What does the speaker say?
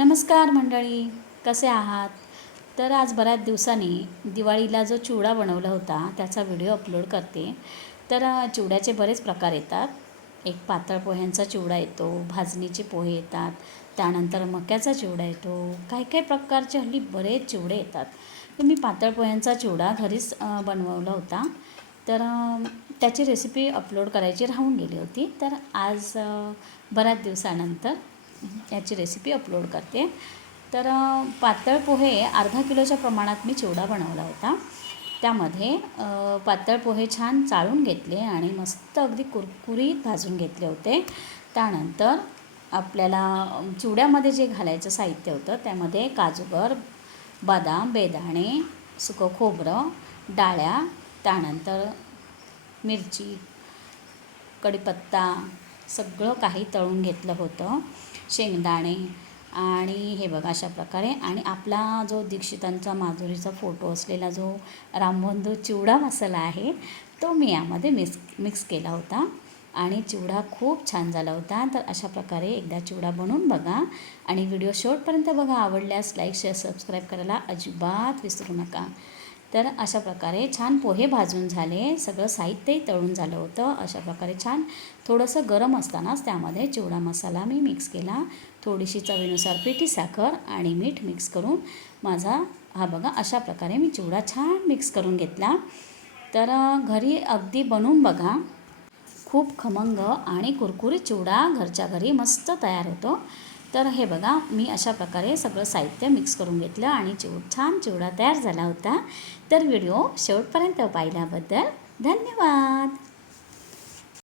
नमस्कार मंडळी कसे आहात? तर आज बऱ्याच दिवसांनी दिवाळीला जो चिवडा बनवला होता त्याचा व्हिडिओ अपलोड करते. तर चिवड्याचे बरेच प्रकार येतात. एक पातळ पोह्यांचा चिवडा येतो भाजणीचे पोहे येतात त्यानंतर मक्याचा चिवडा येतो काही काही प्रकारचे हल्ली बरेच चिवडे येतात. तर मी पातळ पोह्यांचा चिवडा घरीच बनवला होता. तर त्याची रेसिपी अपलोड करायची राहून गेली होती. तर आज बऱ्याच दिवसानंतर याची रेसिपी अपलोड करते. तर पातळ पोहे अर्धा किलोच्या प्रमाणात मी चिवडा बनवला होता. त्यामध्ये पातळ पोहे छान चाळून घेतले आणि मस्त अगदी कुरकुरीत भाजून घेतले होते. त्यानंतर आपल्याला चिवड्यामध्ये जे घालायचं साहित्य होतं त्यामध्ये काजूगर बदाम बेदाणे सुकं खोबरं डाळ्या त्यानंतर मिरची कढीपत्ता सगळं काही तळून घेतलं होतं शेंगदाणे आणि हे बघा अशा प्रकारे. आणि आपला जो दीक्षितांचा माधुरीचा फोटो असलेला जो रामबंधू चिवडा मसाला आहे तो मी यामध्ये मिक्स मिक्स केला होता. आणि चिवडा खूप छान झाला होता. तर अशा प्रकारे एकदा चिवडा बनवून बघा. आणि व्हिडिओ शेवटपर्यंत बघा. आवडल्यास लाईक शेअर सबस्क्राईब करायला अजिबात विसरू नका. तर अशा प्रकारे छान पोहे भाजून झाले. सगळं साहित्यही तळून झालं होतं. अशा प्रकारे छान थोडंसं गरम असतानाच त्यामध्ये चिवडा मसाला मी मिक्स केला. थोडीशी चवीनुसार पिठी साखर आणि मीठ मिक्स करून माझा हा बघा अशा प्रकारे मी चिवडा छान मिक्स करून घेतला. तर घरी अगदी बनवून बघा. खूप खमंग आणि कुरकुरीत चिवडा घरच्या घरी मस्त तयार होतो. तर हे बघा मी अशा प्रकारे सगळं साहित्य मिक्स करून घेतलं आणि चिव छान चिवडा तयार झाला होता. तर व्हिडिओ शेवटपर्यंत पाहिल्याबद्दल धन्यवाद!